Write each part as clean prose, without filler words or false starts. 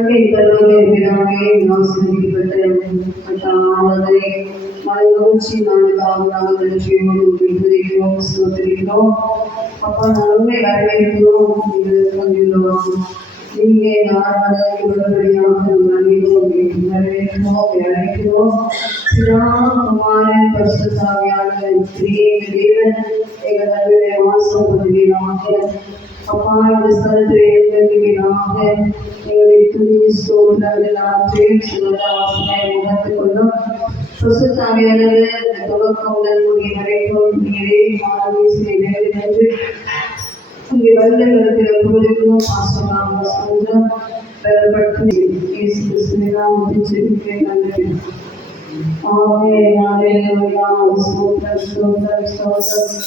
அன்பின் கடவுளே பிதாவே ஆசீர்வதிக்கப்பட்ட நாமத்தை மகிழ்ச்சி நாளுக்காக நாங்கள் நன்றியோடு துதிக்கிறோம் ஸ்தோத்திரிக்கிறோம். அப்பா நன்மை வரவேற்கிறோம். நீங்க நாற்படியாக வரவேற்கிறோம் அழைக்கிறோம். குமாரன் பரிசுத்தாவியான தேவன் எங்கள் நடுவே வாசம் பண்ணுவீராக. அப்பா இந்த ஸ்தலத்தில் எழுந்தவீராக. எங்களை துணி ஸ்தோத்திரங்கள் எல்லாவற்றையும் வாசனை உணர்ந்து கொள்ளும். பரிசுத்தாவியானது தொடக்கம் முதல் முடிய வரைக்கும் நீரே என்று இங்கே வருடங்களுக்கு எப்பொழுதும் பாசமாக சொந்தம் பலப்படுத்தி இயேசு கிறிஸ்துவினால் முடிச்சிருக்கிறேன். நன்றி. ஸ்தோத்திரம் ஸ்தோத்திரம் ஸ்தோத்திரம்.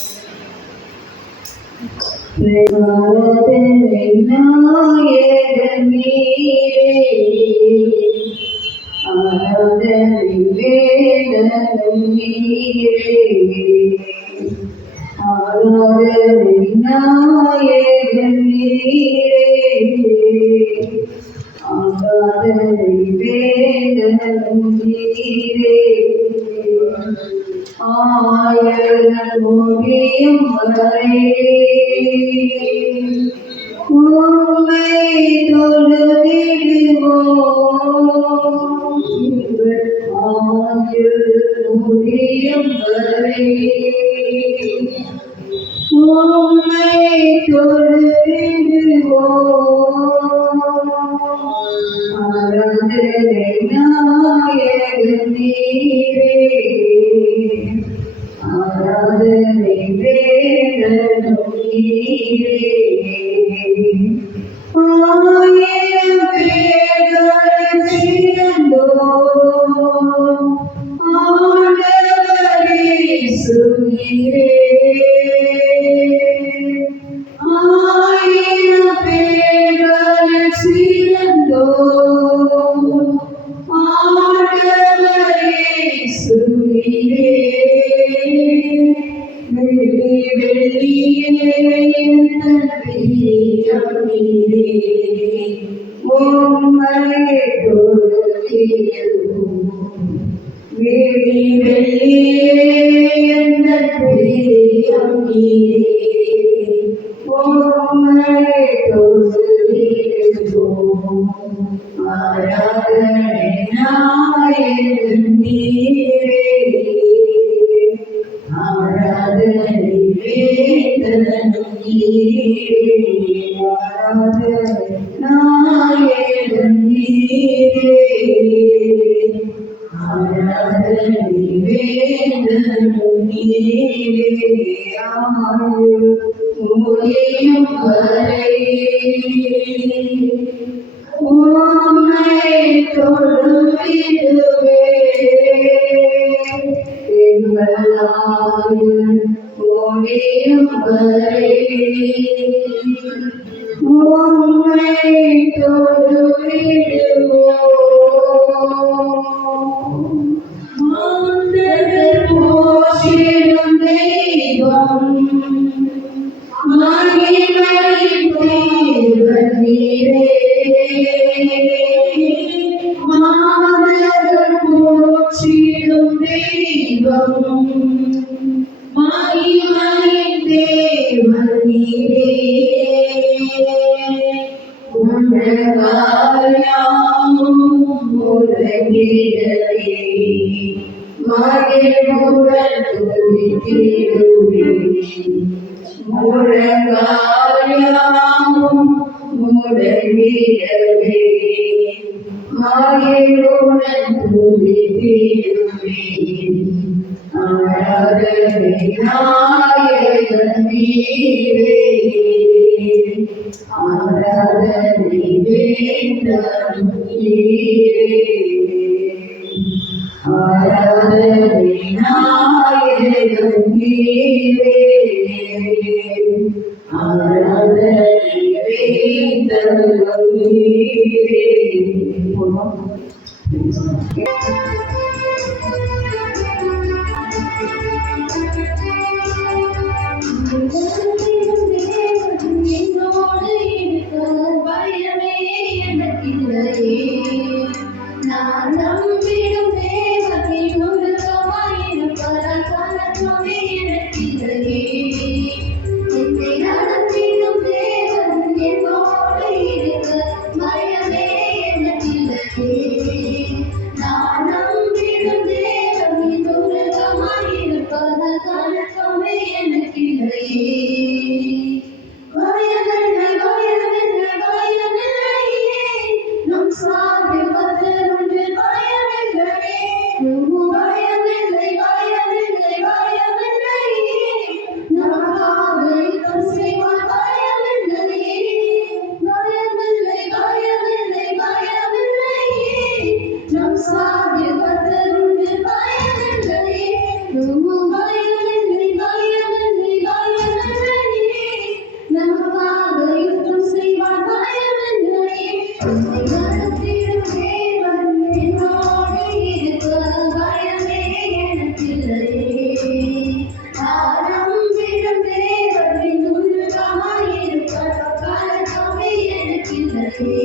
நான் நம்பிடும் தேவனின் உருவமாயிருப்பதால் கலக்கமே எனக்கில்லையே. என்னை நடத்திடும் தேவன் என்னோடு இருக்க பயமே எனக்கில்லையே. நான் நம்பிடும் தேவனின் உருவமாயிருப்பதால் கலக்கமே எனக்கில்லையே. பயமில்லை பயமில்லை பயமில்லையே, நம் சார்பில் கர்த்தருண்டு பயமில்லையே. பயமில்லை பயமில்லை பயமில்லையே, நமக்காக யுத்தம் செய்வார் பயமில்லையே. பயமில்லை பயமில்லை பயமில்லையே, நம் சார்பில் கர்த்தருண்டு பயமில்லையே. பயமில்லை பயமில்லை பயமில்லையே, நமக்காக யுத்தம் செய்வார் பயமில்லையே. என்னை நடத்திடும் தேவன் என்னோடு இருக்க பயமே எனக்கில்லையே. நான் நம்பிடும் தேவனின் உருவமாயிருப்பதால் கலக்கமே எனக்கில்லையே.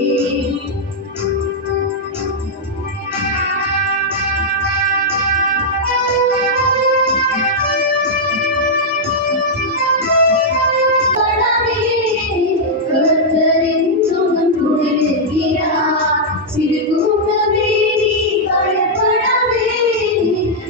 கர்த்தரின் சுகம் துணையிருக்கிறார். சிறு கூட்டமே நீ பயப்படாதே.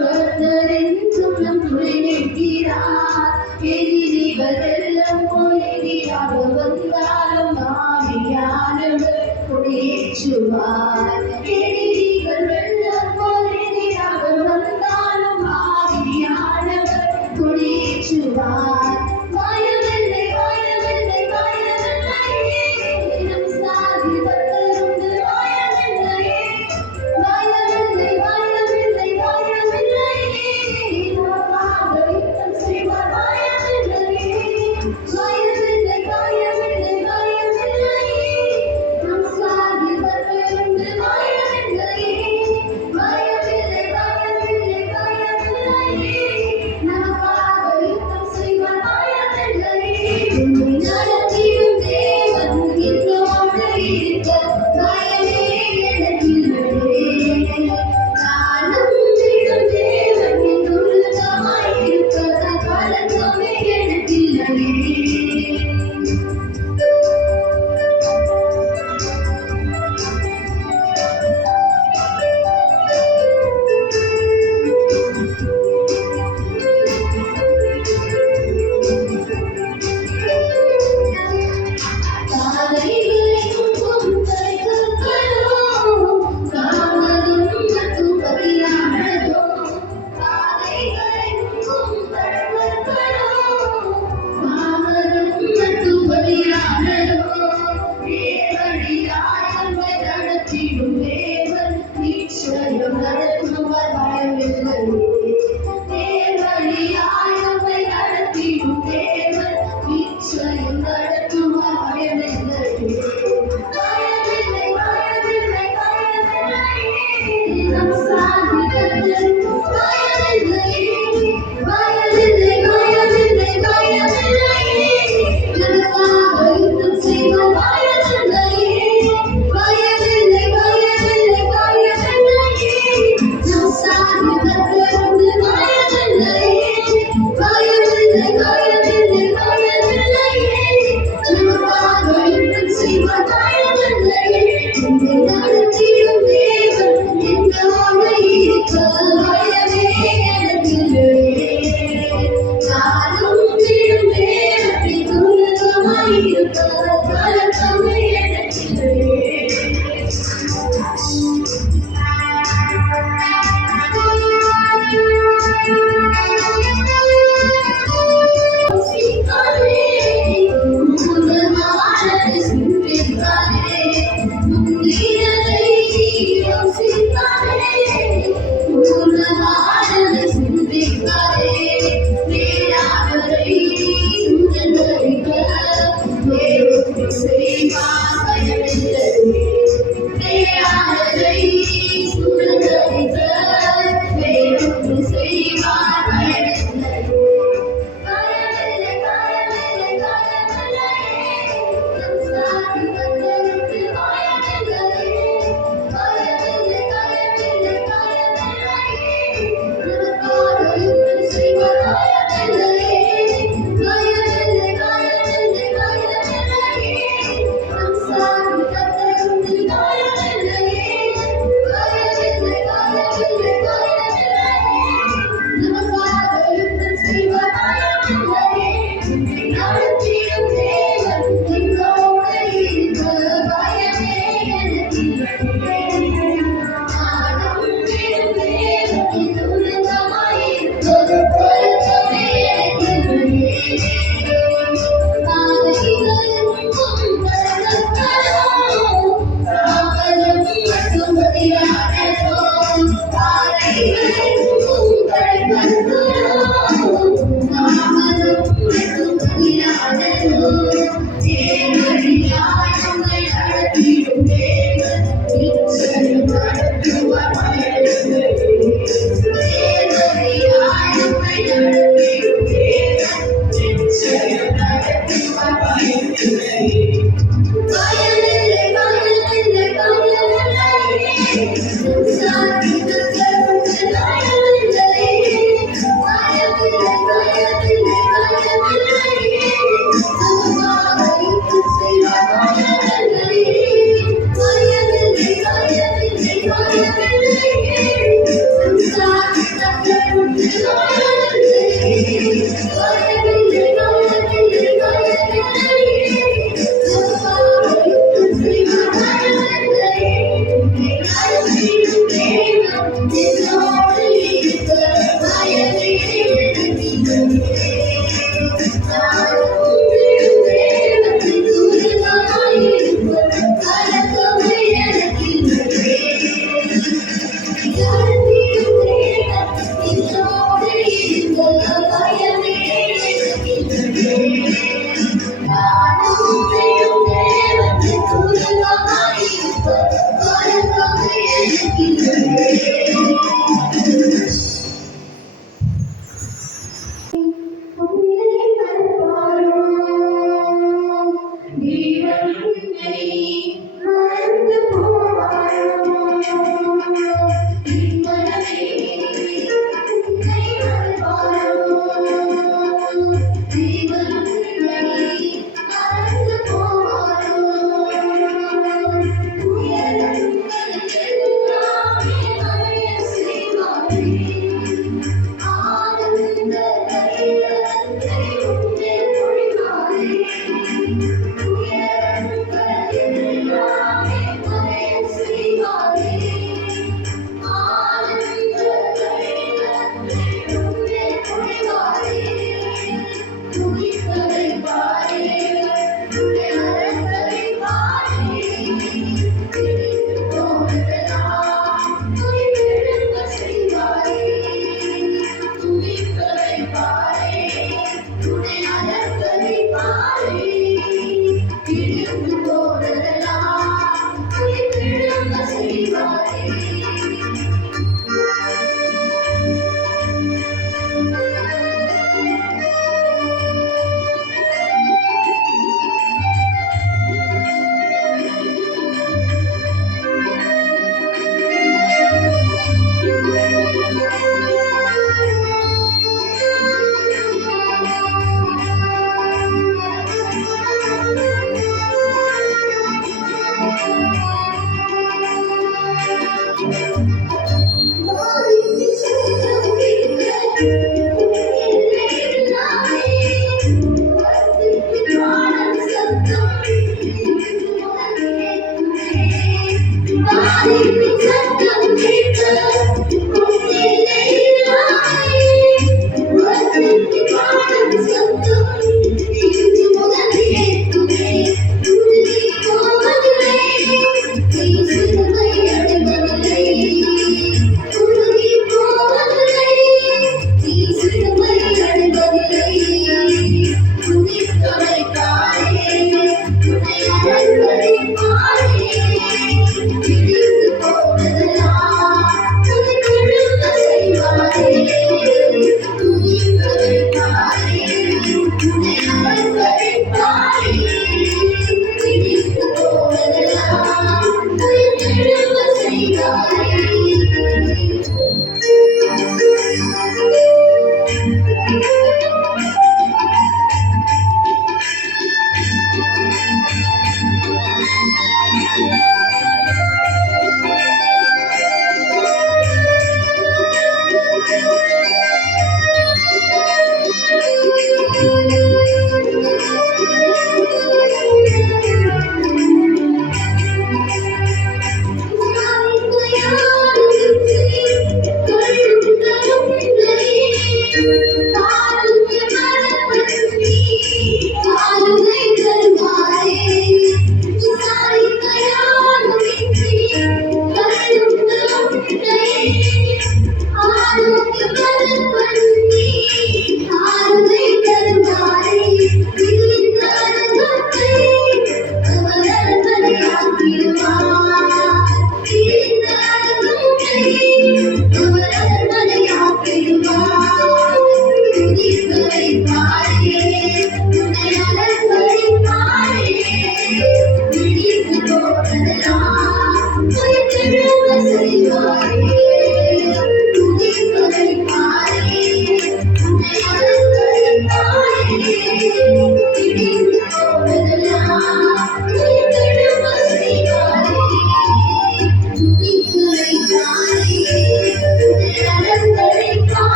கர்த்தரின் சுகம் துணையிருக்கிறார். எதிரிகள் எல்லாம் போல் எதிராக வந்தாலும் ஆவியானவர் கொடியேற்றுவார். எதிரிகள் எல்லாம் போல் எதிராக வந்தாலும் ஆவியானவர் கொடியேற்றுவார். பயமில்லை பயமில்லை பயமில்லையே, நம் சார்பில் கர்த்தருண்டு பயமில்லையே. பயமில்லை பயமில்லை பயமில்லையே, நமக்காக யுத்தம் செய்வார் பயமில்லையே. பயமில்லை பயமில்லை பயமில்லையே, நம் சார்பில் கர்த்தருண்டு பயமில்லையே.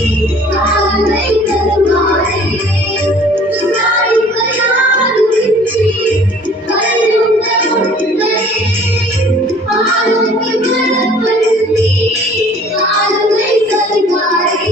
ஆளுமை தருவாரே துசாரிக்கையால் விச்சி கல்லுண்ட முன்னே ஆளுமை மரப்பள்ளி ஆளுமை தருவாரே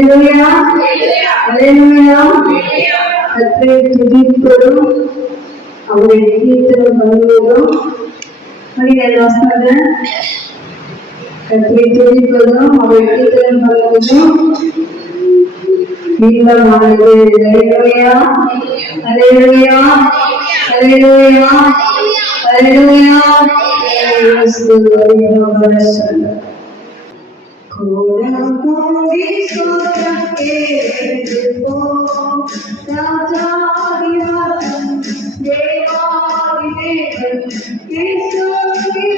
அல்லேலூயா அல்லேலூயா கர்த்தரை துதிப்பதும் அவருடைய கீர்த்தனம் பண்ணுவதும் கர்த்தரை துதிப்பதும் அவருடைய கீர்த்தனம் பண்ணுவதும் இன்பமானது. அல்லேலூயா அல்லேலூயா அல்லேலூயா அல்லேலூயா. கோடி சோதம் கேட்போம் ராஜாதிராஜன் தேவாதிதேவன் இயேசு கிறிஸ்துவுக்கே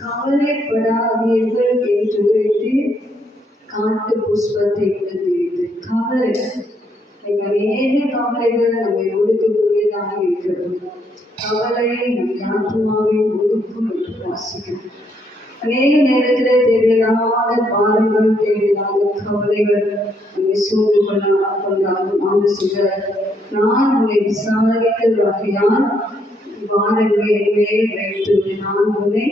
கவலைப்படாதீர்கள் என்று உரைத்து காட்டு புஷ்பத்தை கொடுத்தீர்கள். கவலை அநேக கவலைகள் நம்மை ஒடுக்கக்கூடியதாக இருக்கிறது. கவலையை நம் ஆத்மாவை ஒடுக்கும் என்று வாசிக்கிறோம். அநேக நேரத்தில் தேவையில்லாத பாரங்கள், தேவையில்லாத கவலைகள் நம்மை சூழ்ந்து கொண்டாலும் ஆண்டு சொல்கிறார், நான் உன்னை விசாரிக்கிற வகையால் வாரங்களை மேல் வைத்து நான் உன்னை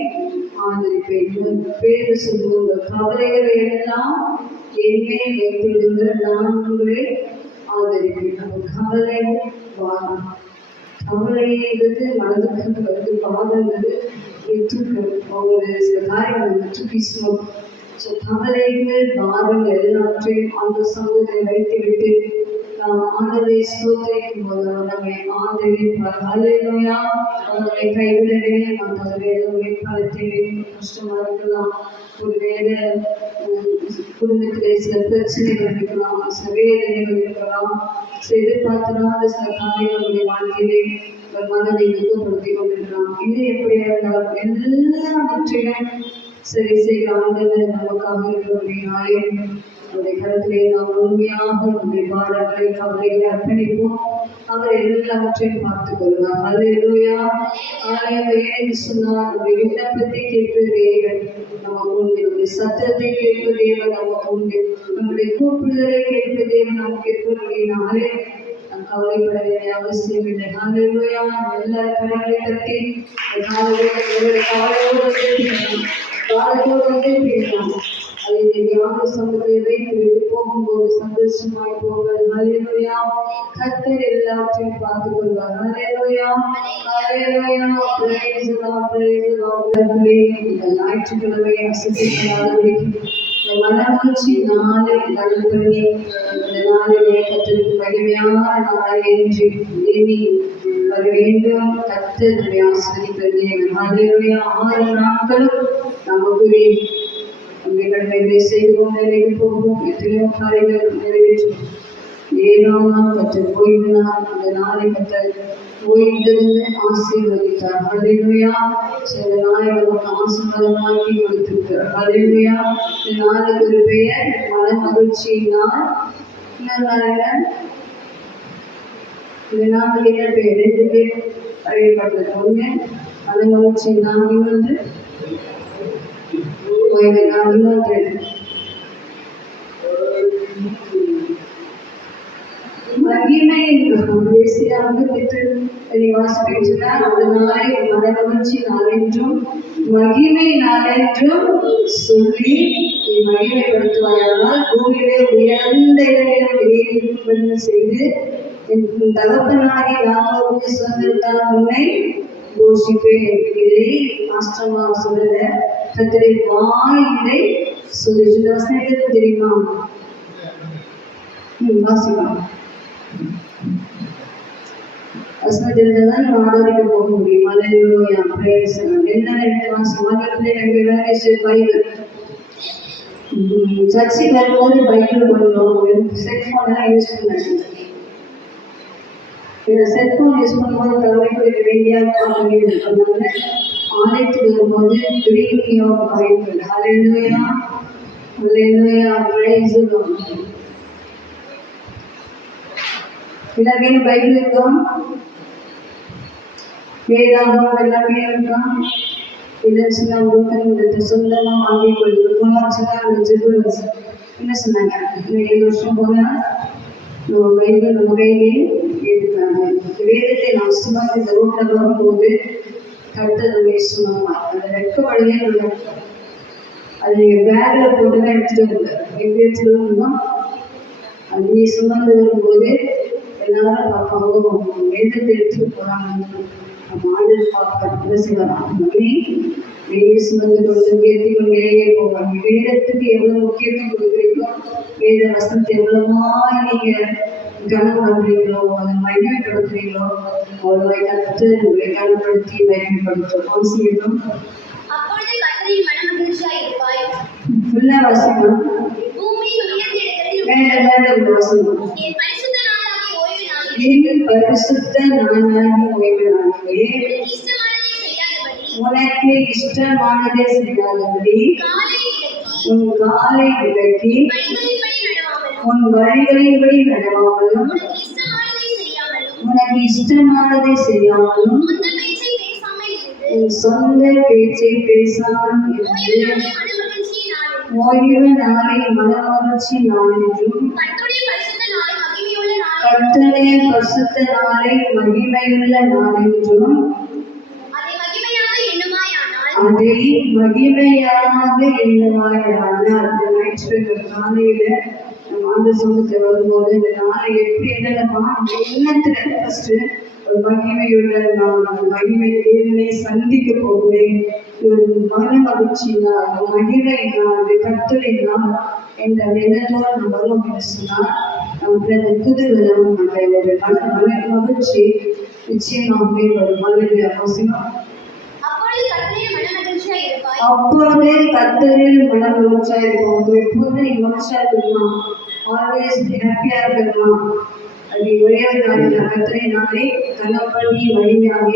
ஆதரிப்பேன். பேரு சொல்லுவோம், கவலைகளை எல்லாம் என்மேல் வைத்திடுங்கள், நான் உங்களை ஆதரிப்பேன். கவலை வாரம், கவலைங்கிறது மனதுக்கு வந்து பாதங்கிறது தூக்கம், ஒரு சில காரியங்கள் தூக்கி சுமம். ஸோ கவலைகள் பாரங்கள் எல்லாற்றையும் அந்த சமூகத்தை வைத்துவிட்டு நாம் ஆண்டவரை ஸ்தோத்திரிக்கும் போது அவர் நம்மை ஆதரிப்பார். ஹல்லேலூயா. நம்மை கைவிடவே மாட்டார். நம்மை பலத்திலே கஷ்டமா இருக்கலாம், ஒருவேளை குடும்பத்திலே சில பிரச்சனைகள் இருக்கலாம், சில வேதனைகள் இருக்கலாம், சில எதிர்பார்த்திராத சில காரியங்களுடைய வாழ்க்கையிலே மனதை ஊக்கப்படுத்தி கொண்டிருக்கலாம். இன்னும் எப்படியா இருந்தாலும் எல்லாவற்றையும் சரி செய்ய ஆண்டவர் நமக்காக இருக்கிறபடினாலே அவருடைய கருத்திலே நாம் உண்மையாக நம்முடைய பாரங்களை கவலைகளை அர்ப்பணிப்போம். அவர் எல்லாவற்றையும் பார்த்துக் கொள்வார். ஹல்லேலூயா. ஏன்னு சொன்னால் நம்முடைய விண்ணப்பத்தை கேட்பது தேவன் நமக்கு உண்டு, நம்முடைய சத்தத்தை கேட்பது தேவன் நமக்கு உண்டு, நம்முடைய கூப்பிடுதலை கேட்பது தேவன் நமக்கு இருப்பதினாலே கவலைப்பட வேண்டிய அவசியம் இல்லை. ஹல்லேலூயா. எல்லா கடவுளை தட்டி கவலையோடு பேசலாம். அதை ஞான சமூகத்தை வைத்து விட்டு போகும்போது சந்தோஷமாய் போங்கள். ஹல்லேலூயா. கர்த்தர் எல்லாவற்றையும் பார்த்துக் கொள்வார். Hallelujah. Hallelujah. Praise the lord, praise the lord. இந்த ஞாயிற்றுக்கிழமை அசைக்கப்படாதபடி மனமகிழ்ச்சி நாளை நல்ல பண்ணி இந்த நாளிலே கர்த்தருக்கு மகிமையான நாளை என்று எண்ணி வர வேண்டும். கர்த்தர் நம்மை ஆசீர்வதிப்பதே. ஹல்லேலூயா. 6 நாட்களும் நமக்குரிய கடமைகளை செய்வோம், வேலைக்கு போவோம், எத்தனையோ காரியங்கள் நிறைவேற்றும். ஏனோ கர்த்தர் ஓய்வினார், அந்த நாளை கர்த்தர் ஓய்ந்திருந்து ஆசீர்வதித்தார். ஹல்லேலூயா. இந்த நாளை நமக்கு ஆசீர்வாதமாக்கி கொடுத்திருக்கிறார். ஹல்லேலூயா. இந்த நாளுக்கு ஒரு பெயர் மன மகிழ்ச்சியினால். இந்த நாளுக்கு என்ன பெயர்? 2 பேர் அறியப்பட்டது. ஒன்று மன மகிழ்ச்சியினால், இன்னொன்று மகிமை வாசிப்பிக்கிறார். அதனாலே மனமகிழ்ச்சி நாளென்றும் மகிமை நாளென்றும் சொல்லி மகிமைப்படுத்துவாயானால் பூமியிலே உயர்ந்த இடங்களிலும் செய்து என் தகப்பனாகி யாக்கோபுக்கு சுதந்திரத்தால் உன்னை போஷிப்பேன். இதை ஆஸ்திரமா சொல்லல, கர்த்தரை வாயிலை சொல்லி வசனத்தை தெரியுமா? வாசிக்கலாம். வசனத்தில்தான் நம்ம ஆராதிக்க போக முடியும். ஹல்லேலூயா. Praise the lord. என்ன நினைக்கலாம் சமாதானத்திலே எங்க பைபிள் சர்ச்சை வரும்போது பைபிள் கொள்ளும். செல்போன் எல்லாம் யூஸ் பண்ணாங்க. இந்த செல்போன் யூஸ் பண்ணும்போது கவலைக்குரிய வேண்டியா அதனால ஆலயத்துக்கு வரும்போது Bible. Hallelujah. Hallelujah. Praise the Lord. எல்லாருக்கும் பைபிள் இருக்கா? வேதாகம் எல்லாருமே இருக்கா? இல்லைன்னு உங்களுக்கு சொந்தமாக வாங்கி கொள்ளுங்க. என்ன சொன்னாங்க? 7 வருஷம் போல நம்ம பைபிள் முறையிலே எடுத்தாங்க. வேதத்தை நான் சுமந்து இந்த ரோட்டில் வரும்போது கர்த்தருடைய சுமமா அதை வெட்கப்படவே இல்லை. அது நீங்கள் பேக்கில் போட்டு தான் எடுத்துகிட்டு வருங்க. எப்படி எடுத்துகிட்டு வரணுமா? அது நீ சுமந்து வரும்போது எல்லாரும் பார்ப்பாங்க, வேதத்தை எடுத்துட்டு போறாங்க. நம்ம ஆண்டு பார்க்க செய்யலாம். வெளியே சுமந்து கொண்டு உயர்த்தி கொண்டே போவாங்க. வேதத்துக்கு எவ்வளவு முக்கியத்துவம் கொடுக்குறீங்களோ, வேத வசனத்தை எவ்வளவா நீங்க கனம் பண்றீங்களோ, அதை மகிமைப்படுத்துறீங்களோ, அவ்வளோ கற்று உங்களை கனப்படுத்தி மகிமைப்படுத்தும் அவசியம். ஃபுல்லா வாசிக்கணும். மேல மேல வாசிக்கணும். என் பரிசுத்த நாளாகிய ஓய்வு நாளிலே உனக்கு இஷ்டமானதை செய்யாதபடி உன் காலை விலக்கி உன் வழிகளின்படி நடவாமலும் உனக்கு இஷ்டமானதை செய்யாமலும் உன் சொந்த பேச்சை பேசாமல் இருந்து ஓய்வு நாளை மனமகிழ்ச்சி நாள் என்றும் கர்த்தருடைய பரிசுத்த நாளை மகிமையுள்ள நாள் என்றும் அதை மகிமையாக எண்ணுவாயானால். காலையில நம்ம ஆண்டு சமூகத்தை வரும்போது இந்த நாளை எப்படி என்னமா எண்ணத்துல ஃபர்ஸ்ட் ஒரு மகிமையுள்ள நான் மகிமை தேவனை சந்திக்க போகிறேன். ஒரு மன மகிழ்ச்சி நாள், மகிமை நாள், கர்த்தரை நாள் என்ற எண்ணத்தோடு நம்ம வரும் என்று சொன்னால் நமக்கு அந்த குதூகலம், அந்த ஒரு மகிழ்ச்சி நிச்சயமாகவே வரும். மகிழ்ச்சி அவசியம். அப்பொழுதே கர்த்தரில் மன மகிழ்ச்சியா இருக்கும். எப்போது நீ மகிழ்ச்சியா இருக்கணும், ஆல்வேஸ் ஹாப்பியா இருக்கணும். அது ஒரே ஒரு நாளில் கர்த்தரை நாளை கனப்படி வலிமையாக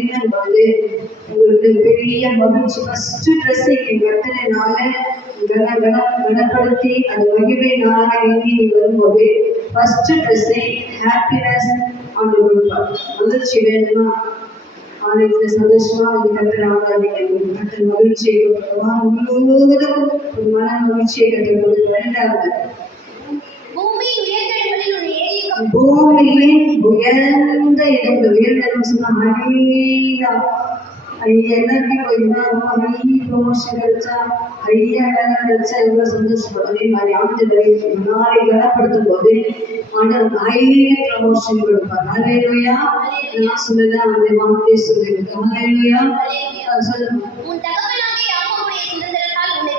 என்னும்போது உங்களுக்கு பெரிய மகிழ்ச்சி. ஃபர்ஸ்ட் ட்ரெஸ்ஸை என் கர்த்தரை நாளை கனப்படுத்தி அது மகிமை நாளாக எண்ணி நீ வரும்போது ஃபர்ஸ்ட் ட்ரெஸ்ஸை ஹாப்பினஸ் ஆண்டு கொடுப்பார். மகிழ்ச்சி வேணுமா? ஆனந்த சந்தோஷமா அது கர்த்தர் ஆகாதீங்க. கர்த்தர் மகிழ்ச்சியை கொடுப்பா முழுவதும் ஒரு மன மகிழ்ச்சியை கற்றுக் கொடுக்க. இரண்டாவது, பூமியின் உயர்ந்த இடங்கள். உயர்ந்த சொன்னா எல்லாருக்கும் போயிருந்தா ஹை ப்ரொமோஷன் கிடைச்சா, ஹையா வேலை கிடைச்சா எவ்வளவு சந்தோஷப்படும். அதே மாதிரி ஆண்டு நாளை கனப்படுத்தும் போது ஆண்டவர் ஹை ப்ரமோஷன் கொடுப்பார். ஹல்லேலூயா. நான் சொல்லல, அந்த வார்த்தையை சொல்லியிருக்கேன். ஹல்லேலூயா. சொல்லுங்க.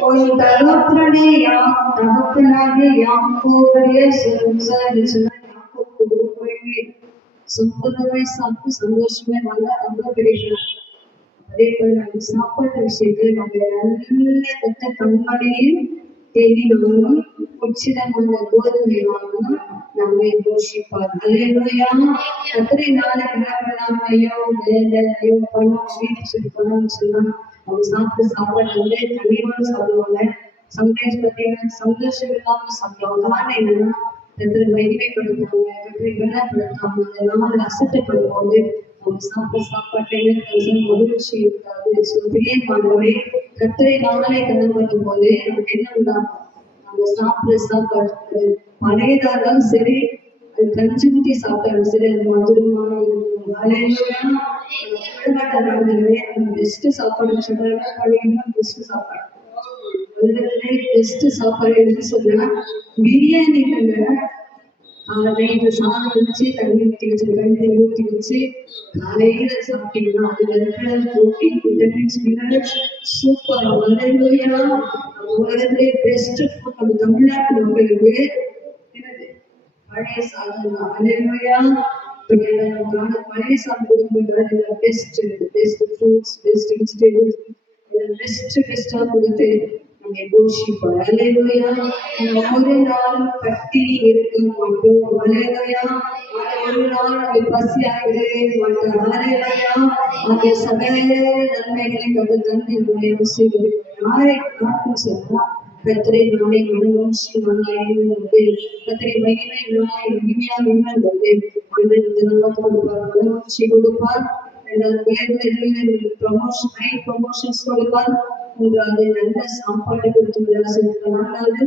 உன் தகப்பனாகிய யாக்கோபுடைய சொந்தமே சாப்பிட்டு சந்தோஷமே வாங்க ரொம்ப கிடைக்கும். அதே போல நம்ம சாப்பாட்டு விஷயத்துல நம்ம நல்ல கத்த கண்மணியில் தேடி வாங்கணும், உச்சிதமான கோதுமை வாங்கணும், நம்மை போஷிப்பார். ஹல்லேலூயா. கர்த்தரை நாளை கிளம்பலாம், ஐயோ ஐயோ பணம் வீட்டு சொல்லி பணம்னு சொல்லலாம். அவங்க சாப்பிட்டு சாப்பாடு வந்து கண்டிப்பாக சாப்பிடுவாங்க. சம்டைம்ஸ் பார்த்தீங்கன்னா சந்தோஷம் இல்லாமல் சாப்பிடுவாங்க. காரணம் என்னன்னா கர்த்தரை மகிமைப்படுத்துவாங்க, கர்த்தரை கனப்படுத்தாம அந்த நாள் அசட்டப்படும் போது அவங்க சாப்பிட்ட சாப்பாட்டை மகிழ்ச்சி இருக்காது. பிரியமானவரே, கர்த்தரை நாளை கனப்படுத்தும் போது நமக்கு என்ன உண்டாகும்? நம்ம சாப்பிட்ற சாப்பாடு பழையதா இருந்தாலும் சரி, அது கஞ்சி ஊற்றி சாப்பிட்டாலும் சரி, அது மதுரமான இருக்கும். பெஸ்ட் சாப்பாடு சொல்றாங்க. பழைய பெஸ்ட் சாப்பாடு உலகத்திலே பெஸ்ட் சாப்பாடு எதுன்னு சொன்னா பிரியாணி. நைட்டு சாதம் வச்சு தண்ணி ஊற்றி வச்சு கஞ்சி ஊற்றி வச்சு காலையில சாப்பிட்டீங்கன்னா அதுல இருக்கிற ப்ரோட்டீன், விட்டமின்ஸ், மினரல்ஸ் சூப்பர். ஹல்லேலூயா. உலகத்திலே பெஸ்ட் ஃபுட் நம்ம தமிழ்நாட்டு மக்களுக்கு என்னது? பழைய சாதம் தான். ஹல்லேலூயா. பழைய சாதம் கொடுக்கும்போது best best fruits, best vegetables, பெஸ்டா கொடுத்து நம்மை போஷிப்பார். ஹல்லேலூயா. ஒரு நாள் பட்டினி இருக்க மாட்டோம். ஹல்லேலூயா. ஒரு நாள் நம்ம பசியாகவே மாட்டோம். ஹல்லேலூயா. அந்த சகல நன்மைகளை கண்டு தந்தை யாரை காக்கும் சொன்னா கர்த்தரை நாளை மனமகிழ்ச்சி நாளாயிருந்தது. கர்த்தரை மகிமை நாளை மகிமையாக இருந்தது. ஆண்டவர் இந்த நாளுக்கு கொடுப்பார், மனமகிழ்ச்சி கொடுப்பார். இரண்டாவது ப்ரமோஷன், ஹை ப்ரமோஷன்ஸ் கொடுப்பார். மூன்றாவது நல்ல சாப்பாடு கொடுத்து ஆசீர்வதிப்பார். நான்காவது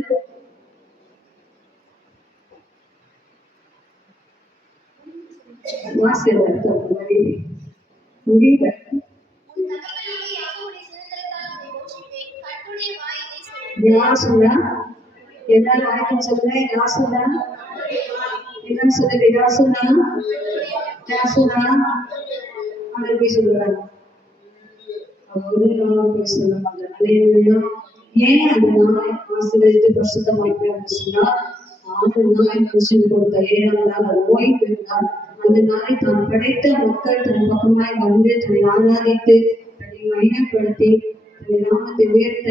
முடிவு யார் சொன்னா? எல்லாரும் வணக்கம் சொல்றேன். யார் சொன்னா? என்ன சொல்லுங்க? யார் சொன்னா? யார் சொன்னா? அவர் போய் சொல்லுறாங்க. ஒரு நாளும் போய் சொல்ல மாட்டாங்க. ஏன் அந்த நாளை ஆசீர்வதித்து பரிசுத்தமாக்கிறார் சொன்னா, 6 நாள் கிறிஸ்டின் கொடுத்த 7ஆம் நாள் ஓய்வு இருந்தால் அந்த நாளை தான் படைத்த மக்கள் தன் பக்கமாய் வந்து தன்னை ஆராதித்து தன்னை மகிமைப்படுத்தி தன்னை நாமத்தை உயர்த்த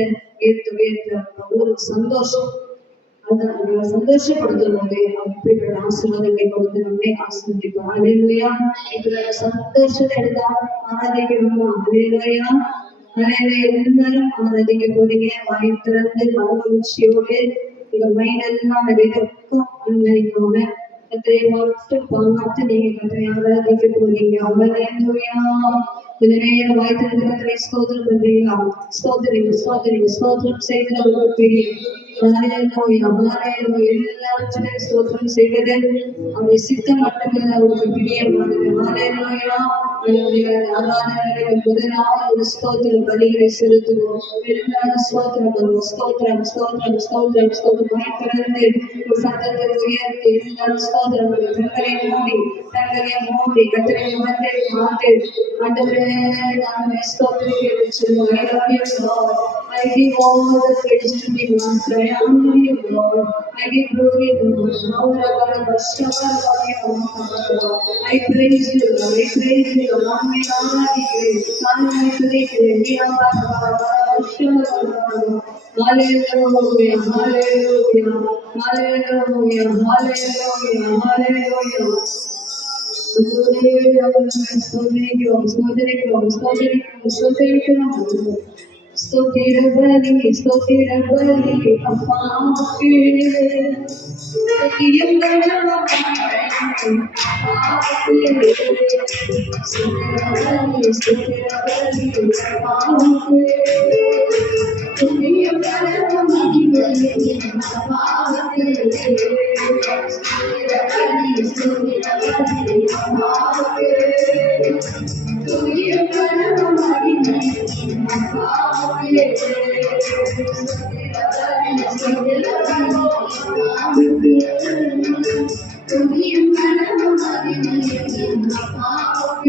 ஒரு சந்தோஷம். அதான் சந்தோஷப்படுத்தும் போது அப்படிப்பட்ட ஆசீர்வாதங்களை கொடுத்து நம்மை ஆசீர்வதிப்பார். அல்லேலூயா. இப்ப சந்தோஷத்தை எடுத்தா ஆராதிக்கணுமா? அல்லேலூயா. எல்லாரும் ஆராதிக்க போறீங்க. வாய் திறந்து மனமகிழ்ச்சியோடு உங்க மைண்ட் எல்லாம் நிறைய துக்கம் அனுமதிக்காம கர்த்தரை மட்டும் பார்த்து நீங்க கர்த்தரை ஆராதிக்க போறீங்க. அல்லேலூயா. இந்த நேரம் வாய் திறந்து கர்த்தரை ஸ்தோத்திரம் பண்றீங்களா? ஸ்தோத்திரம் செய்வது அவருக்கு தெரியும். எல்லாவற்றையும் ஸ்தோத்திரம் செய்வது அவருடைய சித்தம் மட்டுமல்ல, அவருக்கு பிரியமானது. ஆராதனைகள் முதலாவது ஸ்தோத்திர பலிகளை செலுத்துவோம். ஸ்தோத்திரம் ஸ்தோத்திரம் ஸ்தோத்திரம் ஸ்தோத்திரம் வாய்ப்பிறந்து ஒரு சத்தத்தை உயர்த்தி எல்லாரும் ஸ்தோத்திரம் தங்களை மூடி கத்தரை முகத்தை மாற்றி ஆண்டவரே நாங்கள் ஸ்தோத்திரிக்க சொல்லுவோம். I give all the praise to the Master. I honor you, Lord. I give glory to you. I praise you, Lord. I praise you, Lord. Hallelujah, hallelujah, hallelujah, hallelujah, hallelujah. ஸ்தோத்திரபலி அப்பாவுக்கு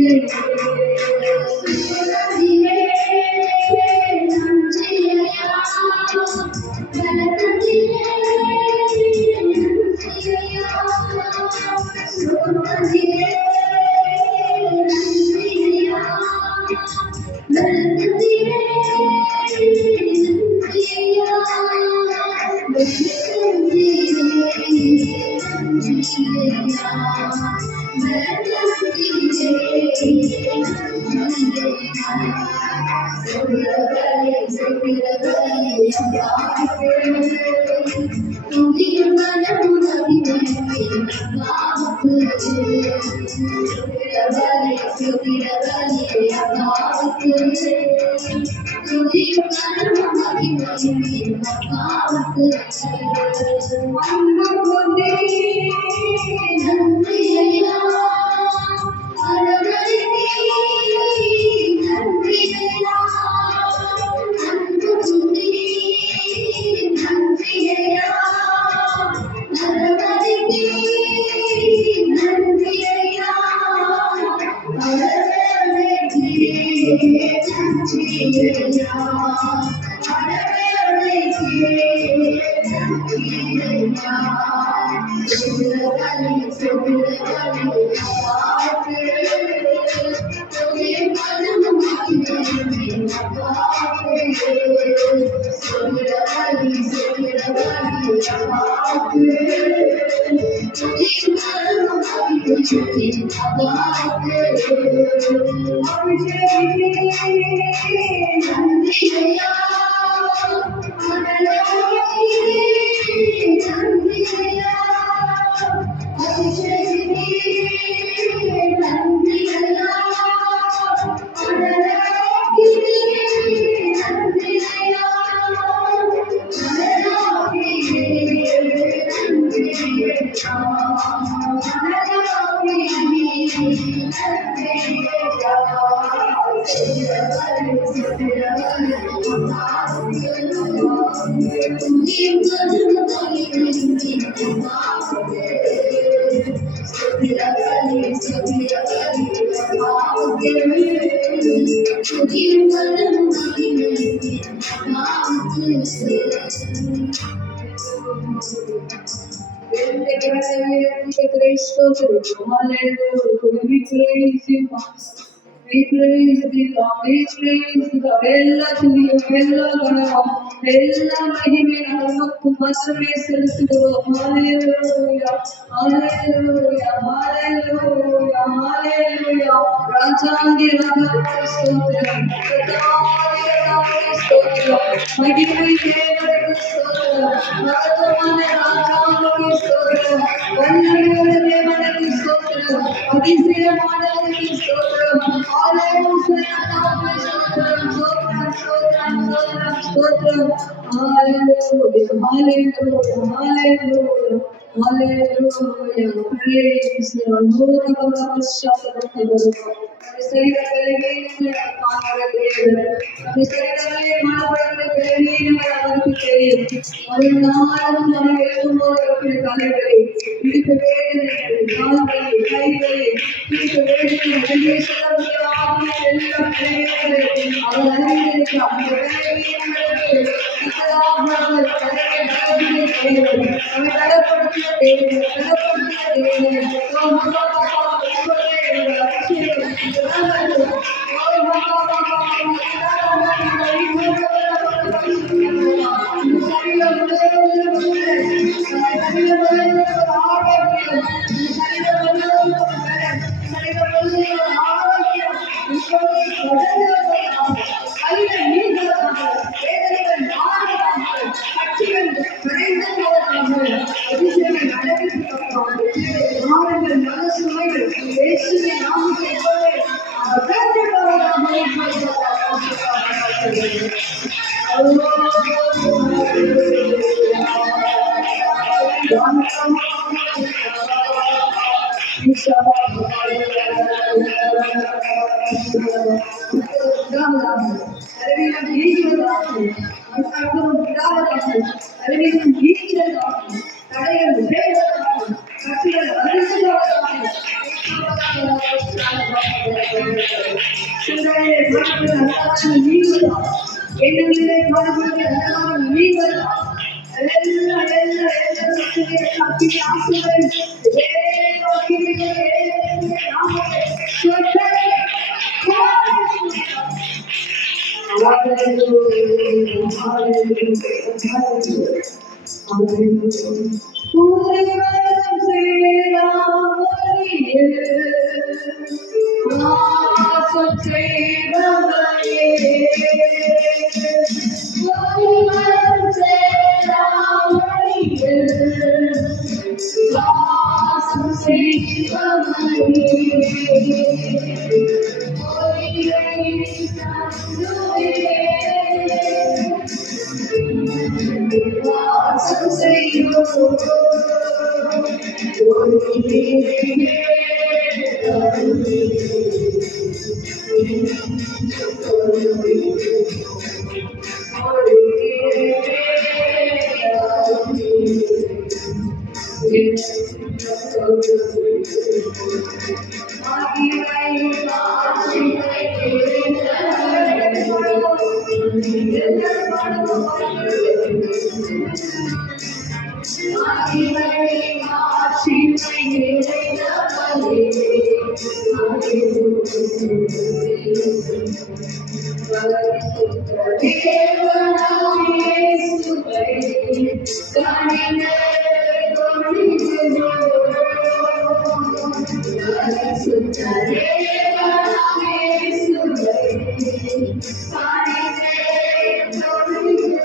We praise thee, Lord. We praise thee, Lord. எல்லா துதியும், எல்லா கனமும், எல்லா மகிமையும் நமக்கு மாத்திரமே செலுத்துகிறோம். Hallelujah, hallelujah, hallelujah, hallelujah. ராஜாதி ராஜாவுக்கு ஸ்தோத்திரம். கர்த்தாதி கர்த்தாவுக்கு ஸ்தோத்திரம். மகிமை தேவனுக்கு ஸ்தோத்திரம். மகத்துவமான ராஜாவுக்கு ஸ்தோத்திரம். வல்லமையுள்ள தேவனுக்கு ஸ்தோத்திரம். அதிசயமானவருக்கு ஸ்தோத்திரம். Hallelujah, ஸ்தோத்திரம், ஸ்தோத்திரம், ஸ்தோத்திரம், ஸ்தோத்திரம், ஸ்தோத்திரம். Hallelujah, hallelujah, hallelujah. Hallelujah. Praise the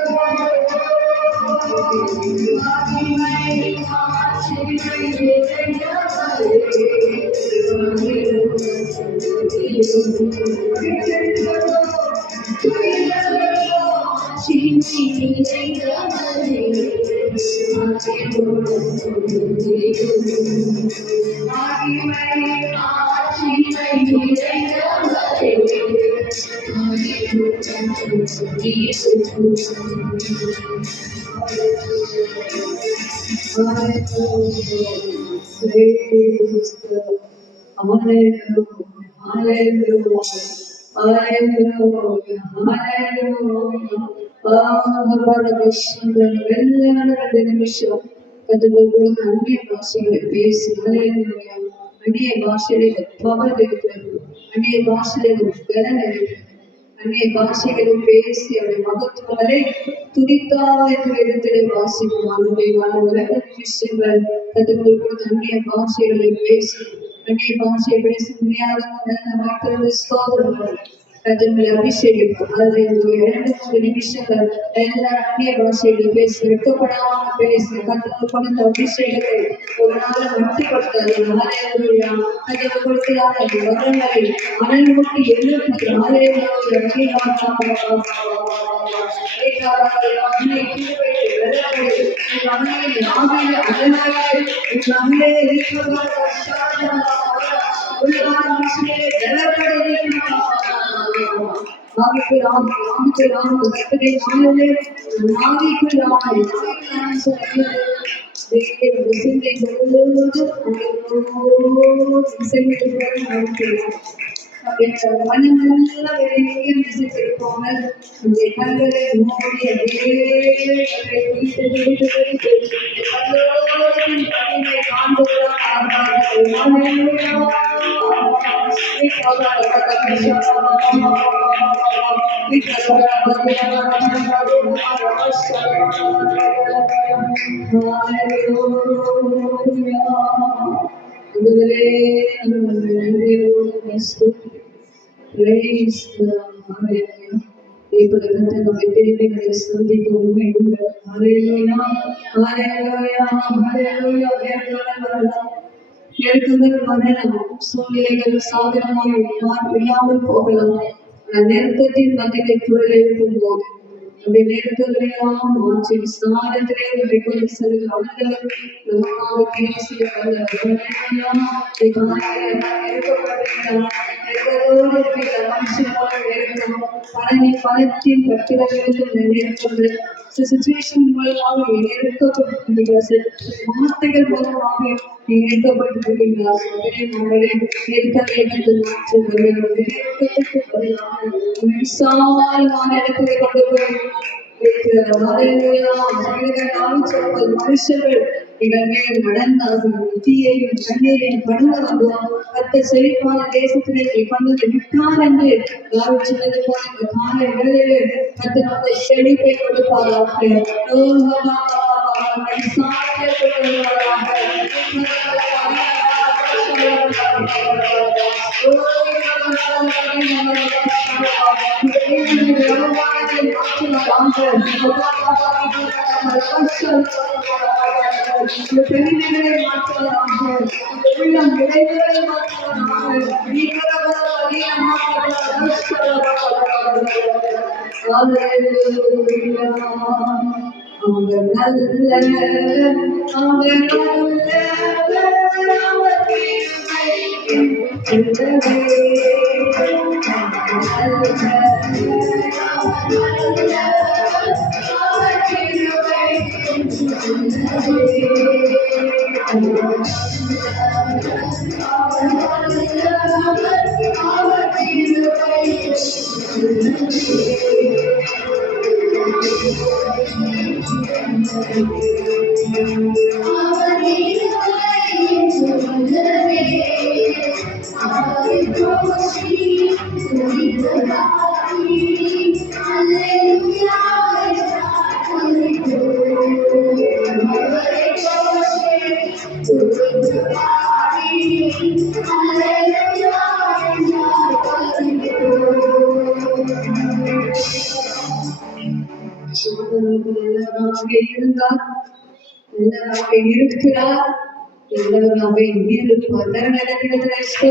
Lord. நிமிஷம் கத்துக்களுக்கு அந்நிய பாஷைகளை பேசி அந்நிய பாஷையில பவர் இருக்கிறது, அந்நிய பாஷையில பலன் இருக்கிறது, அந்நிய பாஷைகளை பேசி அவருடைய மகத்துவங்களை துதித்தா என்ற விதத்திலே வாசிக்கும் அனுபவமான விஷயங்கள் கத்துக்களுக்கு அந்நிய பாஷைகளை பேசி அந்நிய பாஷையை பேச முடியாத ஸ்தோத்திரங்கள் கத்தங்களை அபிஷேகிப்பார். அதுல 2-3 நிமிஷங்கள் எல்லா அந்நிய பாஷைகளை பேசி வெட்கப்படாம பேசி கத்தல் கொடுத்த அபிஷேகத்தை ஒரு நாள் மட்டுப்படுத்தாது. கத்தல் கொடுக்கிறார் அந்த வரங்களை அனல் மூட்டி எழுப்பது சூழ்நிலைகள் சாதகமாக இல்லாமல் போகலாம். நெருக்கத்தின் மத்தியிலே குரல் எழுப்பும் போது நம்முடைய நெருக்கங்களெல்லாம் மாற்றி விசாரத்திலே நம்மை கொண்டு செல்லும் அவர்கள் நமக்காக கிரியை செய்ய பணத்தின் கட்டுரைகளுக்கு நெருக்கங்கள் சிச்சுவேஷன் மூலமாக வார்த்தைகள் மூலமாக இணைக்கப்பட்டிருக்கிறார். விசாலமான இடத்தை கொண்டு போய் மனுஷர்கள் நிகழ்மையில் நடந்தார்கள். தீயையும் கண்ணீரையும் கடந்து வந்தோம். கத்த செழிப்பான தேசத்திலே கொண்டு விட்டார் என்று யாரும் சொன்னது போல இந்த கால வேளையிலே கத்த நமக்கு செழிப்பை கொடுப்பாராக. இருக்கிறார். எல்லாமே இருப்பதற்கு